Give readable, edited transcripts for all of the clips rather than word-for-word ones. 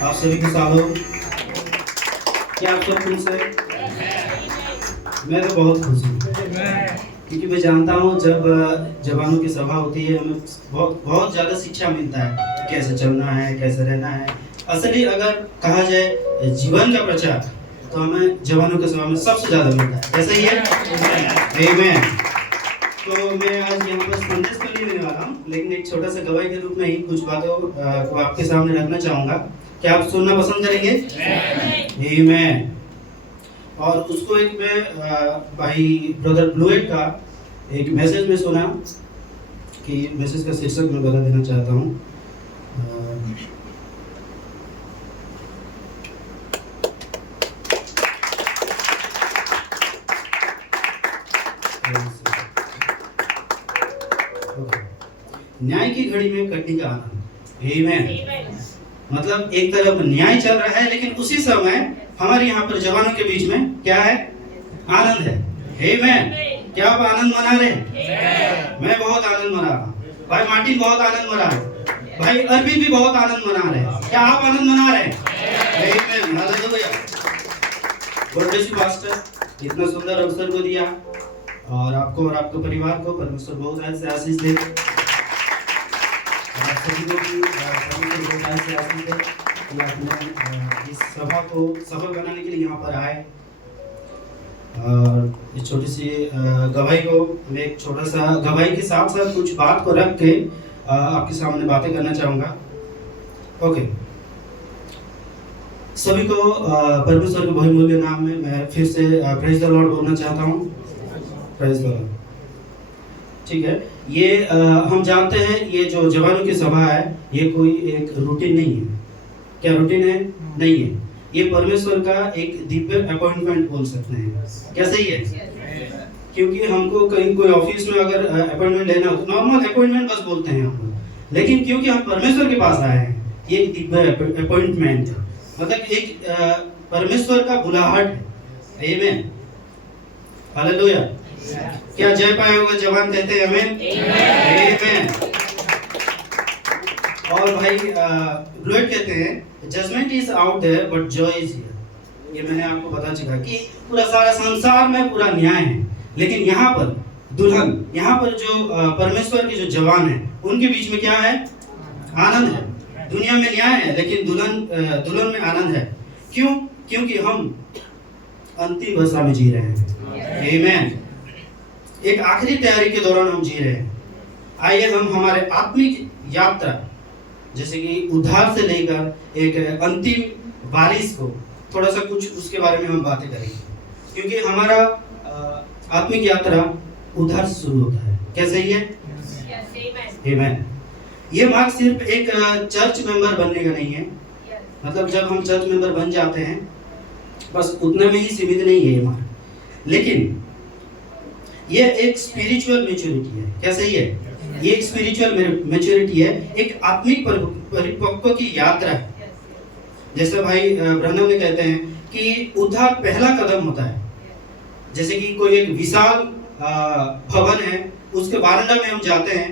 आप सभी के साथ हो क्या आप सब खुश हैं? मैं तो बहुत खुश हूँ क्योंकि मैं जानता हूँ जब जवानों की सभा होती है हमें बहुत ज़्यादा शिक्षा मिलता है, कैसे चलना है, कैसे रहना है। असली अगर कहा जाए जीवन का प्रचार तो हमें जवानों की सभा में सबसे ज़्यादा मिलता है, ऐसा ही है। आमीन। तो मैं आज यहाँ पर संदेश तो नहीं देने वाला हूँ, लेकिन एक छोटा सा गवाही के रूप में ही कुछ बातों को आपके सामने रखना चाहूँगा। क्या आप सुनना पसंद करेंगे? आमीन। और उसको एक मैं भाई ब्रदर ब्लूएट का एक मैसेज में सुना कि मैसेज का शीर्षक मैं बता देना चाहता हूँ। न्याय की घड़ी में कटनी का आनंद। आमीन। मतलब एक तरफ न्याय चल रहा है लेकिन उसी समय हमारे यहाँ पर जवानों के बीच में क्या है? आनंद है। आमीन। क्या आप आनंद मना रहे हैं? मैं बहुत आनंद मना रहा हूँ। भाई मार्टिन बहुत आनंद मना रहे हैं। भाई अरविंद भी बहुत आनंद मना रहे हैं। क्या आप आनंद मना रहे हैं? आमीन। Hallelujah. God bless you pastor, इतना सुंदर अवसर को दिया और आपको और आपके परिवार को परमेश्वर बहुत से आशीष दे। सभी को भी परमेश्वर बहुत से आशीष दे कि आपने इस सभा को सफल बनाने के लिए यहाँ पर आए। और इस छोटी सी गवाही को मैं एक छोटा सा गवाही के साथ साथ कुछ बात को रख के आपके सामने बातें करना चाहूँगा। ओके, सभी को परमेश्वर के बहुमूल्य नाम में मैं फिर से प्रेज द लॉर्ड बोलना चाहता हूँ। Praise the Lord. ठीक है, ये हम जानते हैं ये जो जवानों की सभा है ये कोई एक रूटीन नहीं है। क्या रूटीन है? नहीं है। ये परमेश्वर का एक दिव्य अपॉइंटमेंट बोल सकते हैं। क्या सही है? क्योंकि हमको कहीं कोई ऑफिस में अगर अपॉइंटमेंट लेना हो तो नॉर्मल अपॉइंटमेंट बस बोलते हैं हम, लेकिन क्योंकि हम परमेश्वर के पास आए हैं ये एक दिव्य अपॉइंटमेंट है। मतलब एक परमेश्वर का बुलाहट है। आमीन। हालेलुया। क्या जय पाए हुए जवान कहते हैं आमीन? आमीन। और भाई ब्लूएट कहते हैं judgement is out there but joy is here. ये मैंने आपको बता चुका कि पूरा सारा संसार में पूरा न्याय है, लेकिन यहाँ पर दुल्हन, यहाँ पर जो परमेश्वर के जो जवान हैं उनके बीच में क्या है? आनंद है। दुनिया में न्याय है लेकिन दुल्हन में आनंद है। क्यों? क्योंकि हम अंतिम दशा में जी रहे हैं। आमीन। एक आखिरी तैयारी के दौरान हम जी रहे हैं। आइए हम हमारे आत्मिक यात्रा जैसे कि उद्धार से लेकर एक अंतिम बारिश को थोड़ा सा कुछ उसके बारे में हम बातें करेंगे, क्योंकि हमारा आत्मिक यात्रा उद्धार से शुरू होता है। क्या सही है? आमीन। ये मार्ग सिर्फ एक चर्च मेंबर बनने का नहीं है। मतलब जब हम चर्च मेंबर बन जाते हैं बस उतना में ही सीमित नहीं है ये मार्ग, लेकिन ये एक स्पिरिचुअल मैच्योरिटी है। क्या सही है? ये एक स्पिरिचुअल मैच्योरिटी है, एक आत्मिक परिपक्व की यात्रा है। जैसे भाई ब्रह्म ने कहते हैं कि उद्धार पहला कदम होता है। जैसे कि कोई एक विशाल भवन है, उसके वारंडा में हम जाते हैं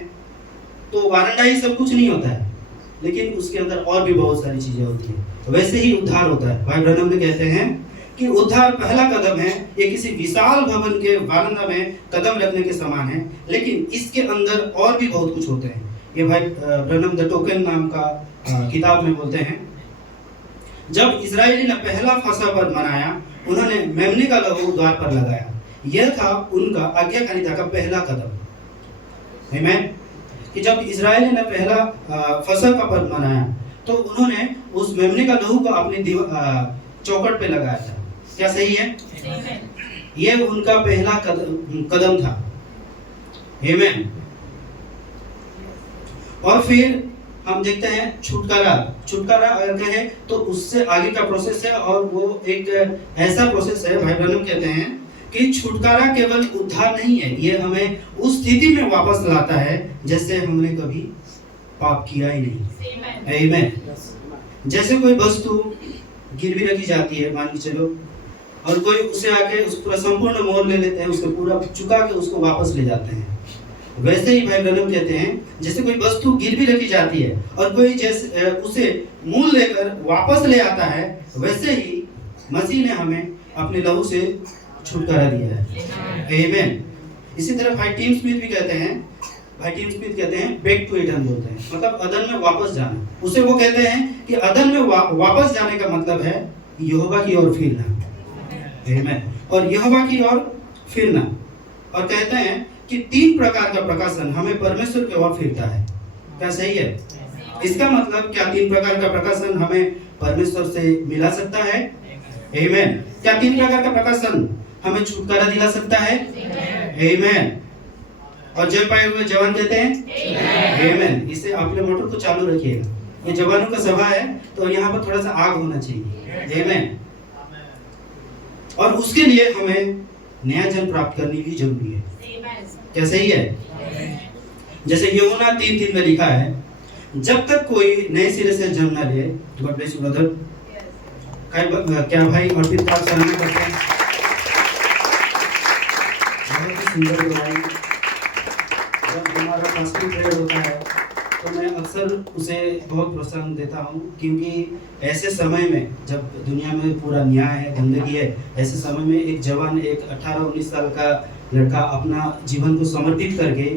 तो वारंडा ही सब कुछ नहीं होता है। लेकिन उसके अंदर और भी बहुत सारी चीजें होती है। वैसे ही उद्धार होता है। भाई ब्रनम ने कहते हैं कि उद्धार पहला कदम है, ये किसी विशाल भवन के बरामदा में कदम रखने के समान है, लेकिन इसके अंदर और भी बहुत कुछ होते हैं। ये भाई ब्रनम द टोकन नाम का किताब में बोलते हैं, जब इजरायली ने पहला फसह पर्व मनाया, उन्होंने मेमने का लहू द्वार पर लगाया। यह था उनका आज्ञाकारिता का पहला कदम। आमीन। कि जब इजरायली ने पहला फसह का पर्व मनाया, तो उन्होंने उस मेमने का लहू को अपनी चौखट पे लगाया था। क्या सही है? ये उनका पहला कदम था। आमीन। और फिर हम देखते हैं छुटकारा अगर कहे तो उससे आगे का प्रोसेस है, और वो एक ऐसा प्रोसेस है, भाई ब्रनम कहते हैं कि छुटकारा केवल उद्धार नहीं है, ये हमें उस स्थिति में वापस लाता है जैसे हमने कभी पाप किया ही नहीं। आमीन। जैसे कोई वस्तु गिरवी रखी जाती है, मान के चलो, और कोई उसे आके उस पूरा संपूर्ण मोल ले लेते हैं, उसको पूरा चुका के उसको वापस ले जाते हैं। वैसे ही भाई ब्रनम कहते हैं, जैसे कोई वस्तु गिरवी रखी जाती है और कोई जैसे उसे मूल लेकर वापस ले आता है, वैसे ही मसीह ने हमें अपने लहू से छुटकारा दिया है। आमीन। इसी तरह भाई टीम स्मिथ भी कहते हैं बैक टू ईडन बोलते हैं, मतलब अदन में वापस जाना। उसे वो कहते हैं कि अदन में वापस जाने का मतलब है यहोवा की ओर फिरना। आमीन। और यहोवा की ओर फिरना, और कहते हैं कि 3 प्रकार का प्रकाशन हमें परमेश्वर की ओर फिरता है। क्या सही है? इसका मतलब क्या 3 प्रकार का प्रकाशन हमें परमेश्वर से मिला सकता है? आमीन। क्या 3 प्रकार का प्रकाशन हमें छुटकारा दिला सकता है? आमीन। और जय पाए हुए जवान देते हैं। आमीन। इसे आप लोग मोटर को चालू रखिएगा, ये जवानों का सभा है, तो यहाँ पर थोड़ा सा आग होना चाहिए। आमीन। और उसके लिए हमें नया जन्म प्राप्त करनी भी जरूरी है। क्या सही है? जैसे यूहन्ना 3:3 में लिखा है, जब तक कोई नए सिरे से जन्म न ले। God bless you brother. क्या भाई और फिर आप सराहना करते हैं? बहुत ही सुंदर भाई। जब हमारा फास्टिंग प्रेयर होता है तो मैं अक्सर उसे बहुत प्रोत्साहन देता हूँ, क्योंकि ऐसे समय में जब दुनिया में पूरा न्याय है, गंदगी है, ऐसे समय में एक जवान, एक 18-19 साल का लड़का अपना जीवन को समर्पित करके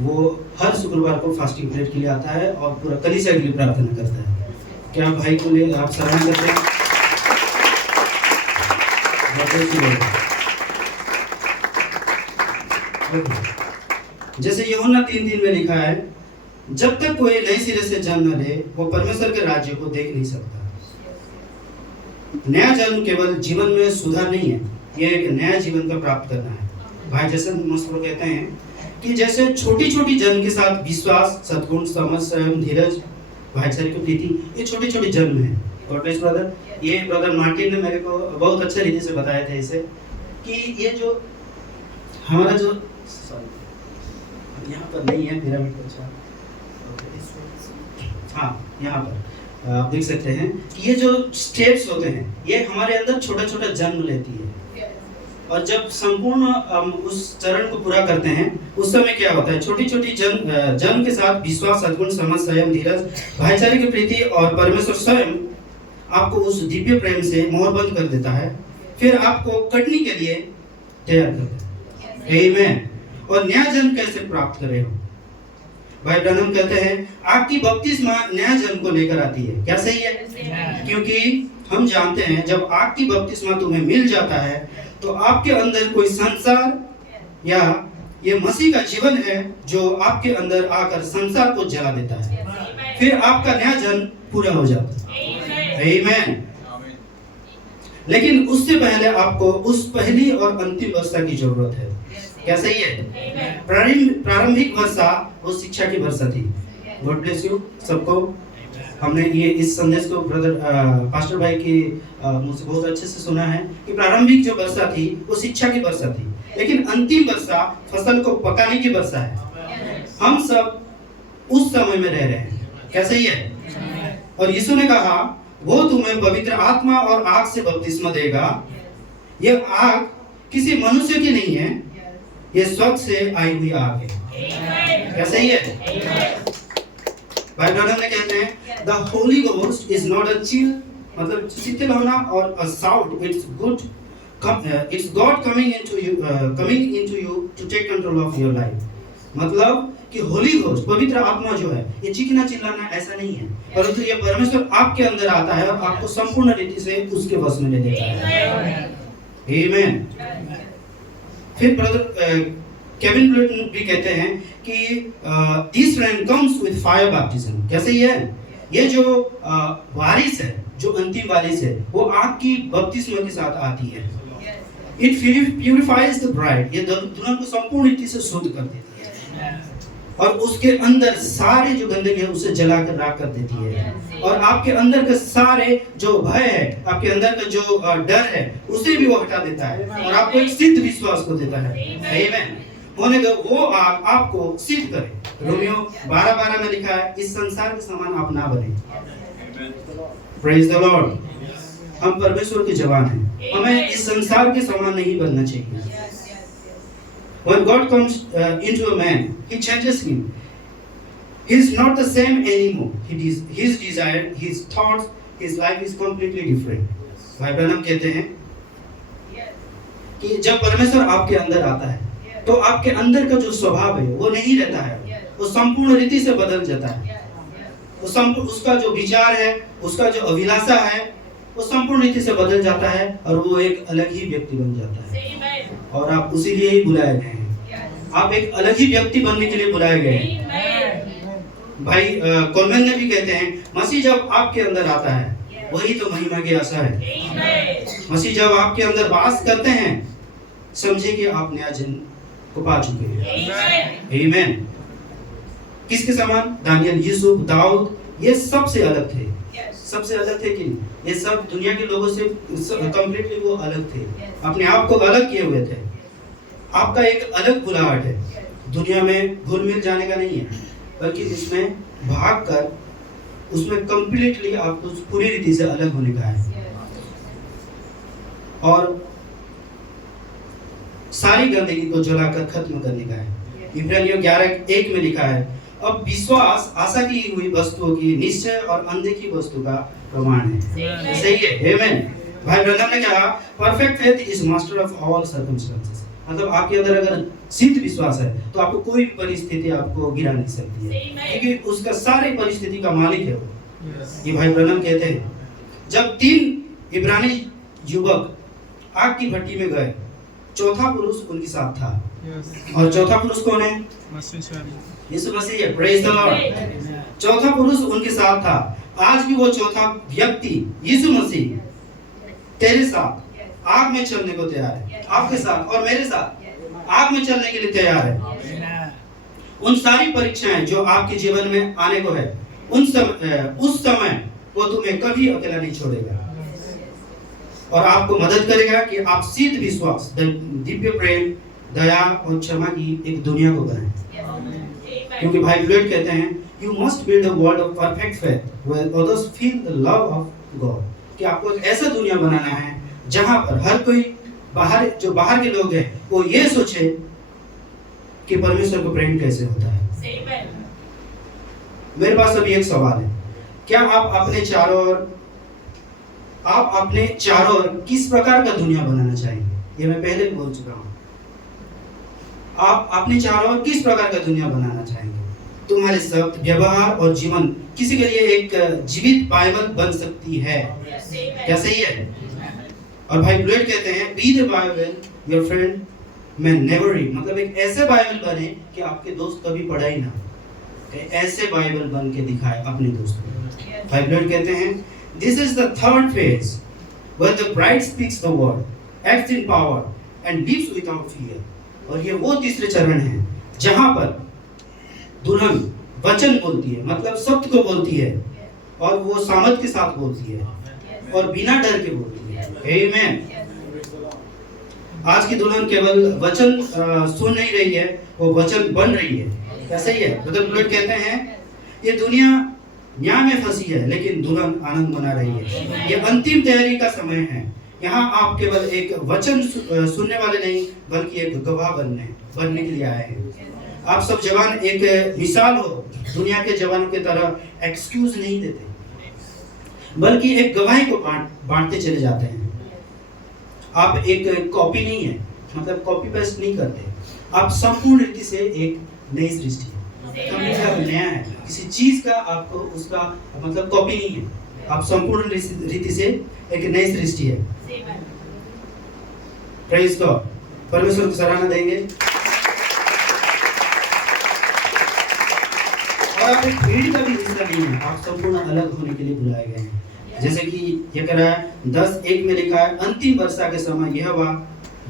वो हर शुक्रवार को फास्टिंग प्रेयर के लिए आता है और पूरा कलीसिया के लिए प्रार्थना करता है। क्या भाई को लिए आप सराहना करते हैं? जैसे यूहन्ना 3:3 में लिखा है, जब तक कोई नए सिरे से जन्म न ले, वो परमेश्वर के राज्य को देख नहीं सकता। नया जन्म केवल जीवन में सुधार नहीं है, ये एक नया जीवन का प्राप्त करना है। भाई जैसे मस्रो कहते हैं कि जैसे छोटी छोटी जन्म के साथ विश्वास, सद्गुण, समझ, संयम, धीरज, भाईचारे की प्रीति, ये छोटी छोटी जन्म है। God bless brother. ये ब्रदर मार्टिन ने मेरे को बहुत अच्छे रीति से बताया था इसे, कि ये जो हमारा जो यहाँ पर नहीं है पिरामिड, अच्छा हाँ यहाँ पर आप देख सकते हैं कि ये जो स्टेप्स होते हैं, ये हमारे अंदर छोटा छोटा जन्म लेती है, और जब संपूर्ण उस चरण को पूरा करते हैं, उस समय क्या होता है, छोटी छोटी जन्म के साथ विश्वास, सद्गुण, समझ, संयम, धीरज, भाईचारे की प्रीति, और परमेश्वर स्वयं आपको उस दिव्य प्रेम से मोहरबंद कर देता है, फिर आपको कटनी के लिए तैयार करता है। आमीन। और नया जन्म कैसे प्राप्त करें हो? भाई ब्रनम कहते हैं, आपकी बपतिस्मा नया जन्म को लेकर आती है। क्या सही है? क्योंकि हम जानते हैं जब आपकी बपतिस्मा तुम्हें मिल जाता है, तो आपके अंदर कोई संसार या ये मसीह का जीवन है जो आपके अंदर आकर संसार को जला देता है, फिर आपका नया जन्म पूरा हो जाता है। आमीन। लेकिन उससे पहले आपको उस पहली और अंतिम वर्षा की जरूरत है। क्या सही है? प्रारंभिक वर्षा वो शिक्षा की वर्षा थी। गॉड ब्लेस यू सबको। हमने ये इस संदेश को ब्रदर पास्टर भाई की मुझसे बहुत अच्छे से सुना है कि प्रारंभिक जो वर्षा थी वो शिक्षा की वर्षा थी, लेकिन अंतिम वर्षा फसल को पकाने की वर्षा है। हम सब उस समय में रह रहे हैं। क्या सही है? और यीशु ने कहा, वो तुम्हें पवित्र आत्मा और आग से बपतिस्मा देगा। ये आग किसी मनुष्य की नहीं है, ये स्वर्ग से आई हुई आग है। क्या सही है? भाई ब्रदर ने कहते हैं the holy ghost is not a chill, मतलब शीतल होना, और a shout, it's good, it's God coming into you to take control of your life. मतलब कि होली घोस्ट, पवित्र आत्मा जो है, ये चीखना चिल्लाना ऐसा नहीं है, परंतु ये परमेश्वर आपके अंदर आता है और आपको संपूर्ण रीति से उसके वश में ले लेता है। आमीन। फिर ब्रदर केविन ब्लूट भी कहते हैं कि this rain comes with fire baptism. कैसे ये जो बारिश है, जो अंतिम बारिश है, वो आग की बपतिस्मा के साथ आती है। इट प्यूरिफाइज द ब्राइड, ये दुल्हन को संपूर्ण रीति से शुद्ध कर देती है और उसके अंदर सारे जो गंदगी है उसे जलाकर राख कर देती है, और आपके अंदर के सारे जो भय है, आपके अंदर का जो डर है, उसे भी वो हटा देता है और आपको एक सिद्ध विश्वास को देता है। आमीन। होने दो वो आपको सिद्ध करे। रोमियो 12:12 में लिखा है, इस संसार के समान आप ना बने। Praise the Lord. हम परमेश्वर के जवान हैं, हमें इस संसार के समान नहीं बनना चाहिए। When God comes into a man, He changes him. He is not the same anymore. His desire, his thoughts, his life is completely different. भाई ब्रैनम कहते हैं कि जब परमेश्वर आपके अंदर आता है, तो आपके अंदर का जो स्वभाव है वो नहीं रहता है, वो संपूर्ण रीति से बदल जाता है। उसका जो विचार है, उसका जो अभिलाषा है, वो संपूर्ण रीति से बदल जाता है और वो एक अलग ही व्यक्ति बन जाता है। और आप उसी लिए ही बुलाए गए हैं, आप एक अलग ही व्यक्ति बनने के लिए बुलाए गए हैं। भाई कॉलमैन ने भी कहते हैं, मसीह जब आपके अंदर आता है वही तो महिमा की आशा है। मसीह जब आपके अंदर वास करते हैं, समझे कि आप नया जन्म को पा चुके हैं। आमीन। किसके समान? दानियल, यूसुफ, दाऊद, ये सबसे अलग थे। सबसे अलग थे कि ये सब दुनिया के लोगों से कंप्लीटली वो अलग थे, अपने आप को अलग किए हुए थे। आपका एक अलग बुलाहट है, दुनिया में घुल मिल जाने का नहीं है, बल्कि इसमें भाग कर उसमें कंप्लीटली आपको पूरी रीति से अलग होने का है और सारी गंदगी को जलाकर खत्म करने का है। इब्रानियों 11:1 में लिखा है, अब विश्वास आशा की हुई वस्तुओं की निश्चय और अनदेखी वस्तु का प्रमाण है। सही है। आमीन। भाई ब्रदर ने कहा, perfect faith is master of all circumstances. मतलब आपके अंदर अगर सिद्ध विश्वास है तो आपको कोई भी परिस्थिति आपको गिरा नहीं सकती है, क्योंकि उसका सारी परिस्थिति का मालिक है वो। ये भाई ब्रदर कहते हैं, जब 3 इब्रानी युवक आग की भट्टी में गए, चौथा पुरुष उनके साथ था। और चौथा पुरुष कौन है? यीशु मसीह है। Praise the Lord. चौथा पुरुष उनके साथ था। आज भी वो चौथा व्यक्ति यीशु मसीह तेरे साथ आग में चलने को तैयार है, आपके साथ और मेरे साथ आग में चलने के लिए तैयार है। उन सारी परीक्षाएं जो आपके जीवन में आने को है, उस समय वो तुम्हें कभी अकेला नहीं छोड़ेगा और आपको मदद करेगा कि आप सिद्ध विश्वास, दिव्य प्रेम, दया और क्षमा की एक दुनिया को बनाएं। क्योंकि भाई ब्लूट कहते हैं, you must build a world of perfect faith where others feel the love of God. कि आपको एक ऐसा दुनिया बनाना है जहां पर हर कोई बाहर के लोग हैं वो ये सोचे कि परमेश्वर को प्रेम कैसे होता है। मेरे पास अभी एक सवाल है, क्या आप अपने चारों ओर किस प्रकार का दुनिया बनाना चाहेंगे? ये मैं पहले भी बोल चुका हूं। आप अपने चारों ओर किस प्रकार का दुनिया बनाना चाहेंगे? तुम्हारे शब्द, व्यवहार और जीवन किसी के लिए एक जीवित बाइबल बन सकती है। क्या सही है? और भाई ब्लूट कहते हैं, be the Bible your friend may never read। मतलब एक ऐसे बाइबल बने कि आपके दोस्त कभी पढ़ा ही ना, ऐसे बाइबल बन के दिखाए अपने दोस्त को। भाई ब्लूट कहते हैं, this is the third phase where the bride speaks the word, acts in power and lives without fear। और ये वो तीसरे चरण है जहां पर दुल्हन वचन बोलती है, मतलब सत्य को बोलती है और वो सामर्थ के साथ बोलती है और बिना डर के बोलती है। आमीन। आज की दुल्हन केवल वचन सुन नहीं रही है, वो वचन बन रही है। क्या सही है? ब्रदर ब्लूट कहते हैं, ये दुनिया न्याय में फंसी है लेकिन दुल्हन आनंद मना रही है। ये अंतिम तैयारी का समय है। यहाँ आप केवल एक वचन सुनने वाले नहीं बल्कि एक गवाह बनने के लिए आए हैं। आप सब जवान एक मिसाल हो दुनिया के जवानों की तरह एक्सक्यूज नहीं देते, बल्कि एक गवाही को बांटते चले जाते हैं। आप एक कॉपी नहीं है, मतलब कॉपी पेस्ट नहीं करते, आप संपूर्ण रीति से एक नई सृष्टि है। आप नया है, किसी चीज का आपको उसका मतलब कॉपी नहीं है, आप संपूर्ण रीति से एक नई सृष्टि है। प्रेज़ गॉड, परमेश्वर को सराहना देंगे। और आप एक भीड़ का भी हिस्सा नहीं है, आप संपूर्ण अलग होने के लिए बुलाए गए हैं। जैसे कि ये कह रहा है 10:1 में लिखा है, अंतिम वर्षा के समय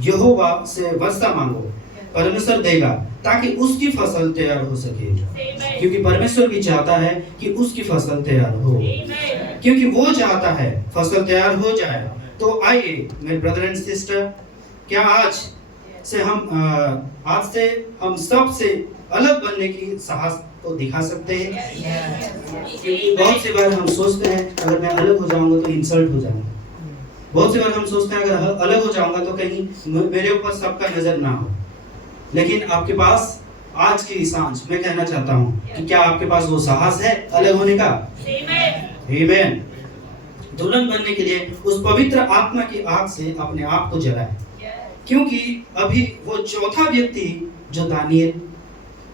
यहोवा से वर्षा मांगो, परमेश्वर देगा ताकि उसकी फसल तैयार हो सके। क्योंकि परमेश्वर भी चाहता है कि उसकी फसल तैयार हो, क्योंकि वो चाहता है फसल तैयार हो जाए। तो आइए मेरे ब्रदर एंड सिस्टर, क्या आज से हम सब से अलग बनने की साहस को दिखा सकते हैं? क्योंकि बहुत सी बार हम सोचते हैं अगर मैं अलग हो जाऊंगा तो इंसल्ट हो जाऊंगा। बहुत सी बार हम सोचते हैं अगर अलग हो जाऊंगा तो कहीं मेरे ऊपर सबका नजर ना हो। लेकिन आपके पास आज की सांझ मैं कहना चाहता हूँ कि क्या आपके पास वो साहस है अलग होने का? आमीन। दुल्हन बनने के लिए उस पवित्र आत्मा की आग से अपने आप को जलाएं, क्योंकि अभी वो चौथा व्यक्ति जो दानियल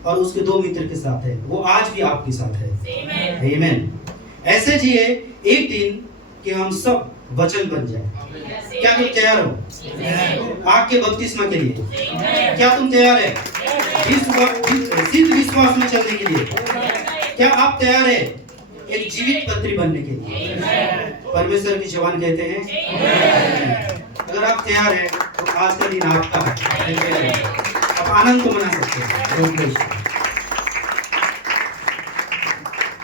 और उसके 2 मित्र के साथ है, वो आज भी आपके साथ है। आमीन। ऐसे जिए एक दिन कि हम सब वचन बन जाए। क्या तुम तैयार हो आग के बपतिस्मा के लिए? क्या तुम तैयार है सिद्ध विश्वास में चलने के लिए? क्या आप तैयार है एक जीवित पत्री बनने के लिए? परमेश्वर की जवान कहते हैं अगर आप तैयार हैं तो आज का दिन आपका है। आप आनंद को मना सकते हैं।